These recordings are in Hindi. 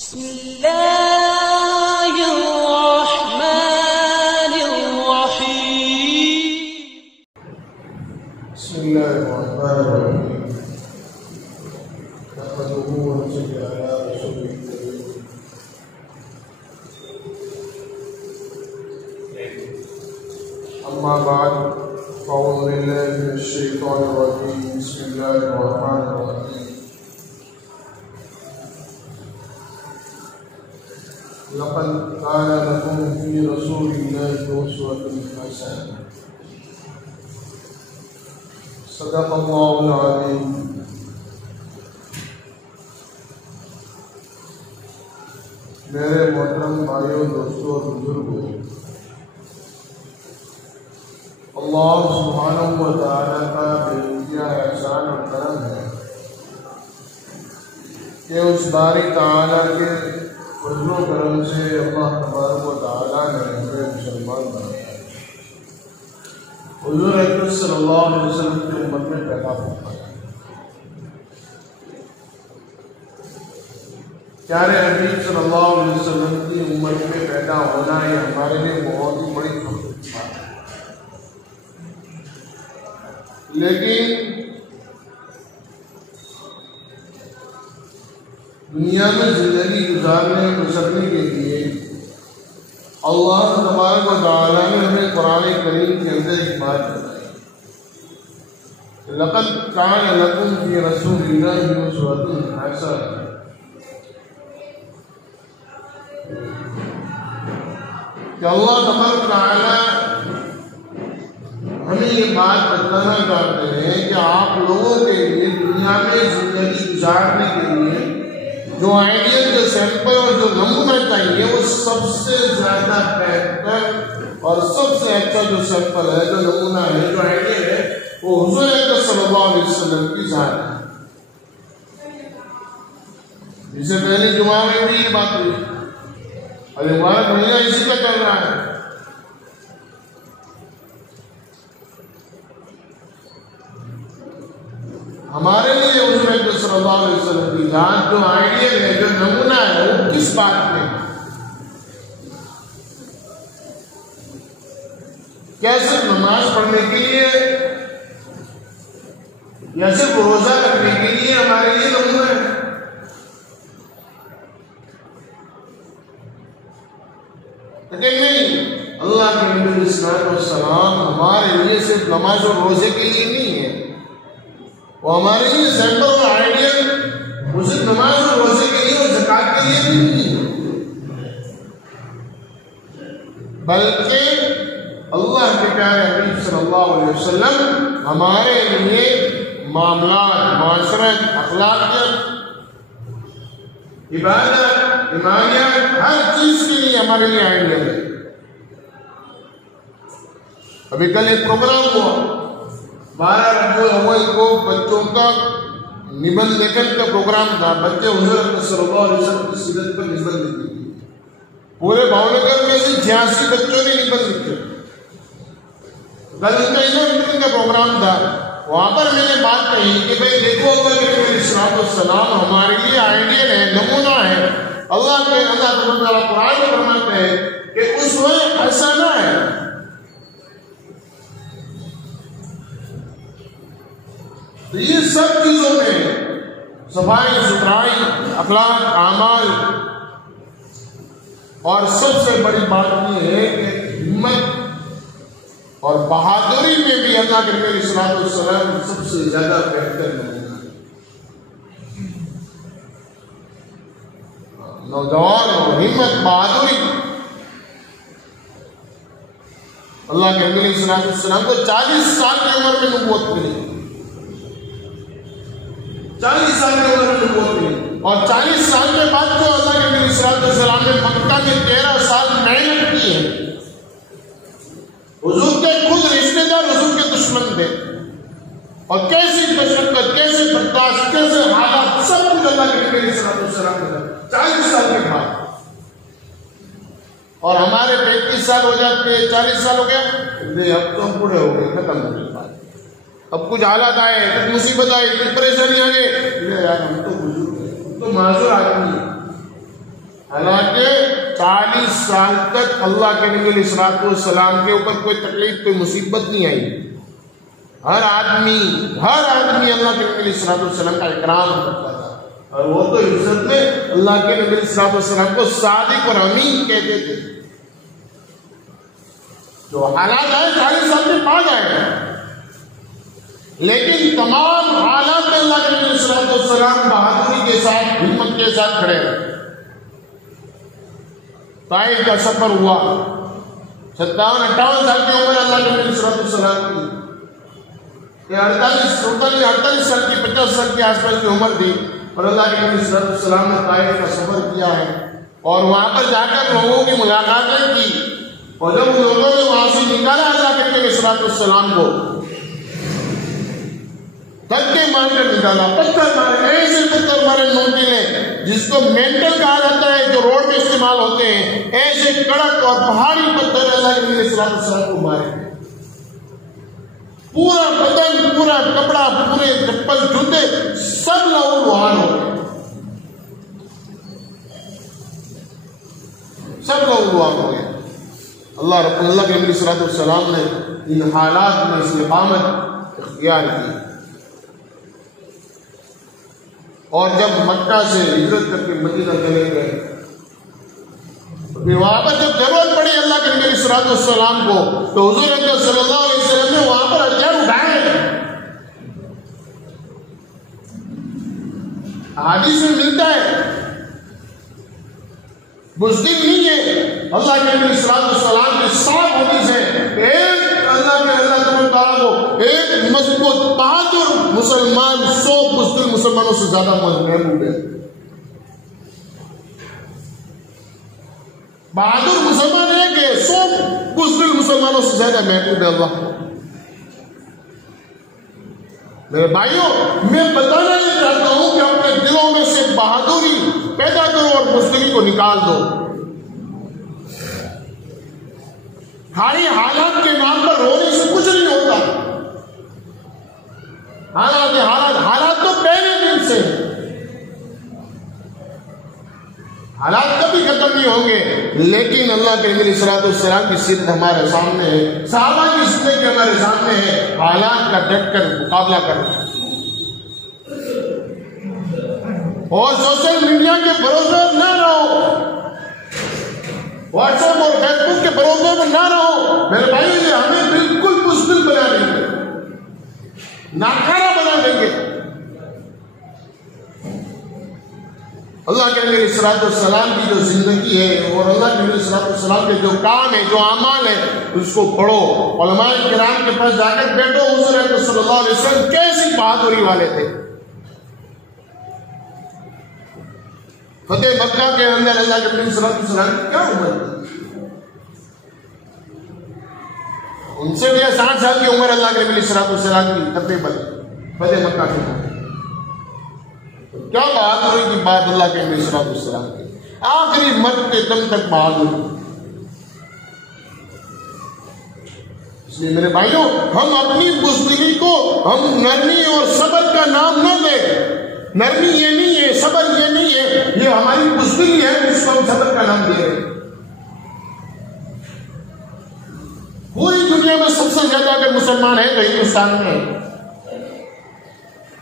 बिस्मिल्लाहिर्रहमानिर्रहीम। नहमदुहु व नसल्ली अला रसूलिल करीम। अम्मा बाद फ़अऊज़ु बिल्लाहि मिनश शैतानिर रजीम। बिस्मिल्लाहिर्रहमानिर्रहीम। लक़द कान लकुम फ़ी रसूलिल्लाहि उस्वतुन हसनह। सदक़ल्लाहुल अज़ीम। मेरे मोहतरम भाइयों, दोस्तों और बुजुर्गों, अल्लाह सुब्हानहू व तआला का बेइंतहा एहसान और करम है कि उस बारी तआला के फज़्ल व करम से अल्लाह तबारक व तआला ने हमें मुसलमान बनाया, हुज़ूर अकरम सल्लल्लाहु अलैहि वसल्लम की उम्मत में पैदा फरमाया। प्यारे हबीब सल्लल्लाहु अलैहि वसल्लम की उम्मत में पैदा होना ये हमारे लिए बहुत ही बड़ी बात है। लेकिन दुनिया में जिंदगी गुजारने के लिए अल्लाह तबारक व तआला ने हमें कुरान करीम के अंदर एक बात बताई, लक़द कान लकुम फ़ी रसूलिल्लाहि उस्वतुन हसनह। कि अल्लाह तबारक व तआला हमें ये बात बताना चाहते हैं कि आप लोगों के लिए दुनिया में जिंदगी गुजारने के लिए जो आइडियल, जो सैंपल और जो नमूना चाहिए वो सबसे ज्यादा बेहतर और सबसे अच्छा जो सैंपल है, जो नमूना है, जो आइडियल है, वो हुज़ूर अकरम सल्लल्लाहु अलैहि वसल्लम की ज़ात है। इससे पहले जुमा में भी ये बात हुई, अरे मुबारक महीना इसी का चल रहा है। हमारे लिए हुज़ूर अकरम सल्लल्लाहु अलैहि वसल्लम की ज़ात जो आइडियल है, जो नमूना है, वो किस बात में? क्या सिर्फ नमाज पढ़ने के लिए या सिर्फ रोजा रखने के लिए हमारे लिए नमूना है? लेकिन नहीं, अल्लाह के नबी सल्लल्लाहु हमारे लिए सिर्फ नमाज और रोजे के लिए नहीं है, वो हमारे लिए सैंपल और आइडियल, वो सिर्फ नमाज और रोजे के लिए और ज़कात के लिए भी नहीं है, बल्कि अल्लाह के प्यारे हबीब सल्लल्लाहु अलैहि वसल्लम हमारे लिए मामलात, माशरत, अखलाकियत, इबादत, ईमानियत, हर चीज के लिए हमारे लिए आइडियल है। अभी कल एक प्रोग्राम हुआ, 12 रबीउल अव्वल को बच्चों का निबंध लेखन का प्रोग्राम था। बच्चे हुज़ूर अकरम सल्लल्लाहु अलैहि वसल्लम की सीरत पर निबंध लिखे। पूरे भावनगर में से 86 बच्चों ने निबंध लिखे। कल उनका इनाम का प्रोग्राम था। वहां पर मैंने बात कही कि भाई देखो, सलाम हमारे लिए आइडियल है, नमूना है। अल्लाह कुरान में फरमाते हैं कि उसवे हसना है। तो ये सब चीजों में सफाई सुथराई, अखलाक, आमाल, और सबसे बड़ी बात ये है कि हिम्मत और बहादुरी में भी अल्लाह के नबी सल्लल्लाहु अलैहि वसल्लम सबसे ज्यादा बेहतर नमूना है। नौजवान और हिम्मत, बहादुरी, अल्लाह के नबी सल्लल्लाहु अलैहि वसल्लम को 40 साल की उम्र में नबूवत मिली। 40 साल की उम्र में नबूवत मिली, और 40 साल के बाद जो अल्लाह के नबी सल्लल्लाहु अलैहि वसल्लम ने मक्का में 13 साल मेहनत की है। हुजूर के खुद रिश्तेदार हुजूर के दुश्मन थे, और कैसी मशक्कत, कैसे बर्दाश्त, कैसे हालात, सब कुछ अल्लाह के नबी सल्लल्लाहु अलैहि वसल्लम ने 40 साल के बाद। और हमारे 35 साल हो जाते हैं, 40 साल हो गया, अब तो हम बूढ़े हो गए, खत्म हो गए बात। अब कुछ हालात आए, कुछ मुसीबत आई, कुछ परेशानी आ गई, यार हम तो बुजुर्ग हैं, हम तो माजूर आदमी है, हालांकि 40 साल तक अल्लाह के नबी अलैहिस्सलाम के ऊपर कोई तकलीफ, कोई मुसीबत नहीं आई। हर आदमी अल्लाह के नबी अलैहिस्सलाम का इकराम करता था, और वो तो इज्जत में अल्लाह के नबी अलैहिस्सलाम को सादिक और अमीन कहते थे। जो हालात आए 40 साल के बाद आए, लेकिन तमाम हालात में अल्लाह के नबी अलैहिस्सलाम बहादुरी के साथ, हिम्मत के साथ खड़े रहे। ताइफ का सफर हुआ, 57-58 साल की उम्र अल्लाह के नबी अलैहिस्सलाम की, 48 साल की, 50 साल के आसपास की उम्र थी, और अल्लाह के नबी अलैहिस्सलाम ने ताइफ का सफर किया है, और वहां पर जाकर लोगों की मुलाकातें की, और जब उन लोगों ने वहां से निकाला अल्लाह के नबी अलैहिस्सलाम को, धक्के मारकर निकाला, पत्थर मारे, ऐसे पत्थर मारे नोकीले, जिसको मेंटल कहा जाता है, जो रोड में इस्तेमाल होते हैं, ऐसे कड़क और पहाड़ी पत्थर अल्लाह के नबी अलैहिस्सलाम को मारे। पूरा बदन, पूरा कपड़ा, पूरे चप्पल, जूते सब लहूलुहान हो गए, सब लहूलुहान हो गए। अल्लाह के नबी अलैहिस्सलाम ने इन हालात में इस्तिकामत इख्तियार की, और जब मक्का से हिजरत करके मदीना चले गए, फिर वहां पर जब जरूरत पड़ी अल्लाह के नबी अलैहिस्सलाम को, तो हुजूर अकरम सल्लल्लाहु अलैहि वसल्लम ने वहां पर हथियार उठाए। हदीस में मिलता है, मुश्किल नहीं है, अल्लाह के नबी अलैहिस्सलाम की 7 हदीस है। एक अल्लाह को एक मजबूत बहादुर मुसलमान 100 बुज़दिल मुसलमानों से ज्यादा महबूब है। बहादुर मुसलमान एक है, 100 बुज़दिल मुसलमानों से ज्यादा महबूब है अल्लाह। मेरे भाइयों, मैं बताना ये चाहता हूं कि अपने दिलों में से बहादुरी पैदा करो और बुज़दिली को निकाल दो। खाली हालात के नाम पर रोने से कुछ नहीं होता। हालात तो पहले दिन से, हालात कभी खत्म नहीं होंगे, लेकिन अल्लाह के नबी अलैहिस्सलाम की सीरत हमारे सामने है, सहाबा की जिंदगी हमारे सामने है। हालात का डट कर मुकाबला करना, और सोशल मीडिया के भरोसे न रहो, व्हाट्सएप और फेसबुक के भरोसे पर ना रहो। मेरे भाई, ने हमें बिल्कुल मुश्किल बना देंगे, नाकारा बना देंगे। अल्लाह के नबी अलैहिस्सलाम की जो जिंदगी है और अल्लाह के नबी अलैहिस्सलाम के जो काम है, जो अमाल है, उसको पढ़ो, उलमाए किराम के पास जाकर बैठो। हुजूर अकरम सल्लल्लाहु अलैहि वसल्लम कैसी बहादुरी वाले थे। फतेह मक्का के अंदर अल्लाह के नबी अलैहिस्सलाम की क्या उम्र थी? उनसे भी 60 साल की उम्र अल्लाह के नबी अलैहिस्सलाम की फतेह मक्का की। क्या बहादुरी की बात अल्लाह के नबी अलैहिस्सलाम की, आखिरी मरते दम तक बहादुरी। इसलिए मेरे भाइयों, हम अपनी बुज़दिली को हम नरमी और सब्र का नाम न दें। नरमी ये नहीं है, सब्र ये नहीं है, ये हमारी बुज़दिली है, जिसको हम सब्र का नाम दे रहे हैं। पूरी दुनिया में सबसे ज्यादा अगर मुसलमान है तो हिंदुस्तान में है,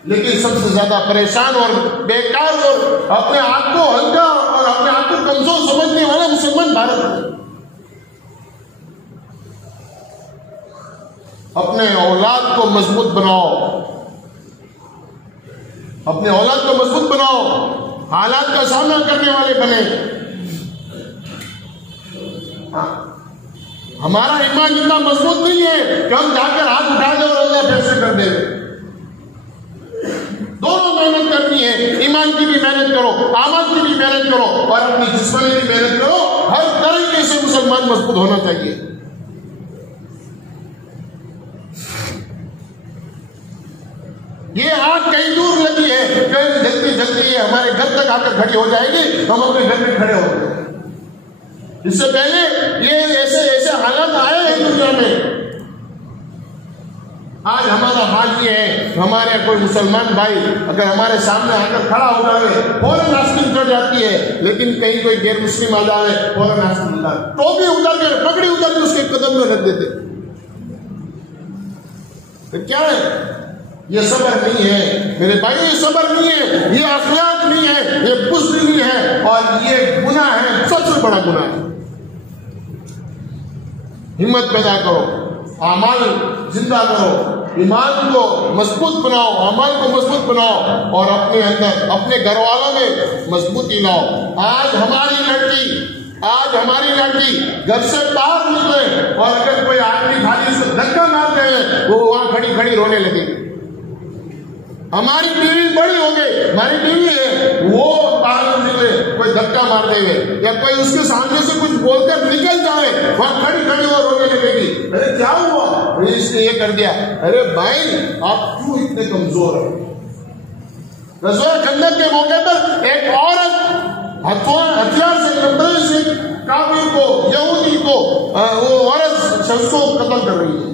लेकिन सबसे ज्यादा परेशान और बेकार और अपने आप को हल्का और अपने आप को कमजोर समझने वाला मुसलमान भारत में। अपने औलाद को मजबूत बनाओ, अपने औलाद को मजबूत बनाओ, हालात का सामना करने वाले बने। हमारा ईमान इतना मजबूत नहीं है कि हम जाकर हाथ उठा दे और अल्लाह फैसले कर दे। दोनों मेहनत करनी है, ईमान की भी मेहनत करो, आमल की भी मेहनत करो, और अपनी जिस्मानी भी मेहनत करो। हर तरीके से मुसलमान मजबूत होना चाहिए। ये आग कहीं दूर लगी है, कहीं जल्दी जल्दी ये हमारे घर तक आकर खड़ी हो जाएगी, हम अपने घर में खड़े हो गए। इससे पहले ये ऐसे ऐसे हालात आए हैं दुनिया में, आज हमारा हाल ये है, हमारे कोई मुसलमान भाई अगर हमारे सामने आकर खड़ा हो जाए फौरन आस्तीन चढ़ जाती है, लेकिन कहीं कोई गैर मुस्लिम आ जाए फौरन आस्तीन उतार, टोपी उतार के पगड़ी उतार के उसके कदम में रख देते। तो क्या है ये? सबर नहीं है मेरे भाई, ये सबर नहीं है, ये अखलाक नहीं है, ये बुज़दिली है और ये गुनाह है, सबसे बड़ा गुनाह है। हिम्मत पैदा करो, अमाल जिंदा करो, ईमान को मजबूत बनाओ, अमाल को मजबूत बनाओ और अपने अंदर अपने घर वालों में मजबूती लाओ। आज हमारी लड़की घर से बाहर निकले और अगर कोई आदमी खाली उसको धक्का मार दे वो वहां खड़ी खड़ी रोने लगेगी। हमारी बीवी बड़ी हो गई, हमारी बीवी है, वो बाहर निकले कोई धक्का मार देवे या कोई उसके सामने से कुछ बोलकर निकल जाए, वहां खड़ी खड़ी वो रोने लगेगी। अरे क्या हुआ? इसने ये कर दिया। अरे भाई आप क्यों इतने कमजोर हैं? रज़वा खंदक के मौके पर एक औरत हथियार से लंबे से काफिर को, यहूदी को, वो औरत शख्स को कत्ल कर रही है।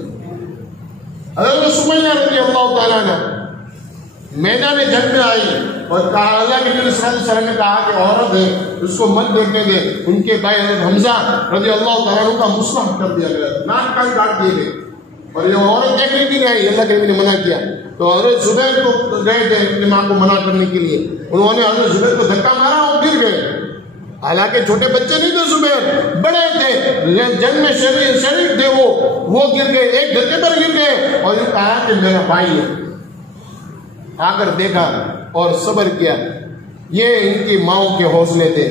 हज़रत सुमैया रज़ी अल्लाह तआला अन्हा मैदान जंग में आई और अल्लाह के नबी सल्लल्लाहु अलैहि वसल्लम ने कहा कि औरत है उसको मत देखने दे। उनके भाई हज़रत हमजा रज़ी अल्लाह तआला अन्हु का मुस्लिम कर दिया गया, नाक कान काट दिए गए और ये औरत देखने की नहीं आई, अल्लाह के नबी ने मना किया। तो हज़रत जुबैर को गए थे अपनी मां को मना करने के लिए, उन्होंने हज़रत जुबैर को धक्का मारा और गिर गए। हालांकि छोटे बच्चे नहीं थे जुबैर, बड़े थे, जंग में शरीक थे, वो गिर गए, एक धक्के पर गिर गए और ये कहा कि मेरा भाई है। आकर देखा और सब्र किया। ये इनकी माओ के हौसले थे।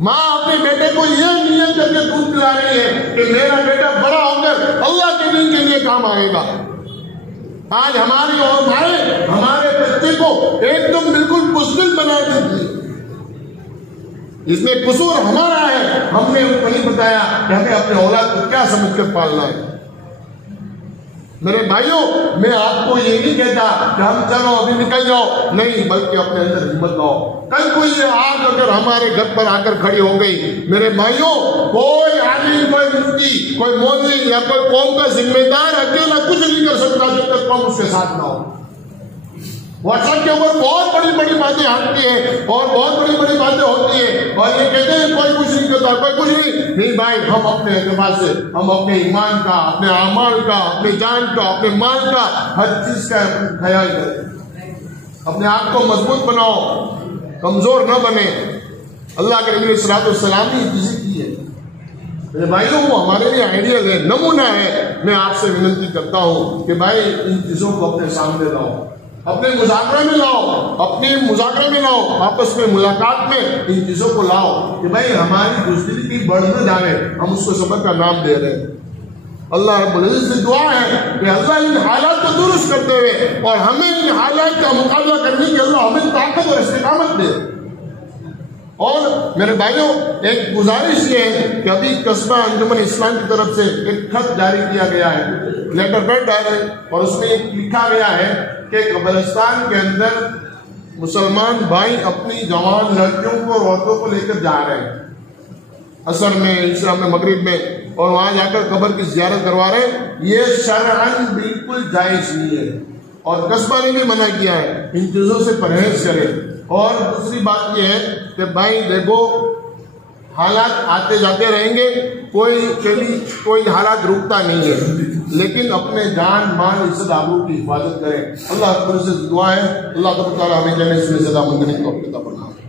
माँ अपने बेटे को यह नियत करके दूध पिला रही है कि मेरा बेटा बड़ा होकर अल्लाह के दिन के लिए काम आएगा। आज हमारी और माए हमारे बच्चे को एकदम बिल्कुल बुज़दिल बना देती। इसमें कसूर हमारा है, हमने उनको नहीं बताया कि हमें अपने औलाद को क्या समझ कर पालना है। मेरे भाइयों, मैं आपको ये नहीं कहता कि हम चलो अभी निकल जाओ, नहीं, बल्कि अपने अंदर हिम्मत लाओ। कल कोई आग अगर हमारे घर पर आकर खड़ी हो गई, मेरे भाइयों, कोई आलिम, कोई मुफ्ती, कोई मौलवी या कोई कौम का जिम्मेदार अकेला कुछ नहीं कर सकता जब तक कौम उसके साथ ना हो। व्हाट्सएप के ऊपर बहुत बड़ी बड़ी बातें आती है और बहुत बड़ी बड़ी बातें होती है और ये कहते हैं कोई कुछ नहीं करता, कोई कुछ नहीं भाई, हम अपने एतबार से हम अपने ईमान का, अपने अमाल का, अपने जान का, अपने माल का, हर चीज का ख्याल करें। अपने आप को मजबूत बनाओ, कमजोर न बने। अल्लाह के नबी सल्लल्लाहु अलैहि वसल्लम ने चीजें की है मेरे भाइयों, वो हमारे लिए आइडियल है, नमूना है। मैं आपसे विनती करता हूँ कि भाई इन चीजों को अपने सामने लाओ, अपने मुज़ाकरे में लाओ, आपस में मुलाकात में इन चीजों को लाओ कि भाई हमारी बुज़दिली बढ़ न जाए, हम उसको सब्र का नाम दे रहे हैं। अल्लाह रब्बुल इज्जत से दुआ है कि अल्लाह इन हालात को दुरुस्त करते हुए और हमें इन हालात का मुकाबला करने की अल्लाह हमें ताकत और इस्तिकामत दे। और मेरे भाइयों, एक गुजारिश ये है कि अभी कस्बा अंजुमन इस्लाम की तरफ से एक खत जारी किया गया है, लेटर पैड है, और उसमें लिखा गया है कि कब्रिस्तान के अंदर मुसलमान भाई अपनी जवान लड़कियों को, औरतों को लेकर जा रहे हैं असर में, इशा में, मगरिब में, और वहां जाकर कब्र की जियारत करवा रहे हैं। ये शरअन बिल्कुल जायज नहीं है और कस्बा ने भी मना किया है, इन चीजों से परहेज करें। और दूसरी बात यह है कि भाई देखो, हालात आते जाते रहेंगे, कोई हालात रुकता नहीं है, लेकिन अपने जान, माल, इज्जत, आबरू की हिफाजत करें। अल्लाह से दुआ है, अल्लाह ताला हमें जन्नत में ज़्यादा मंज़िल को अता फरमाए।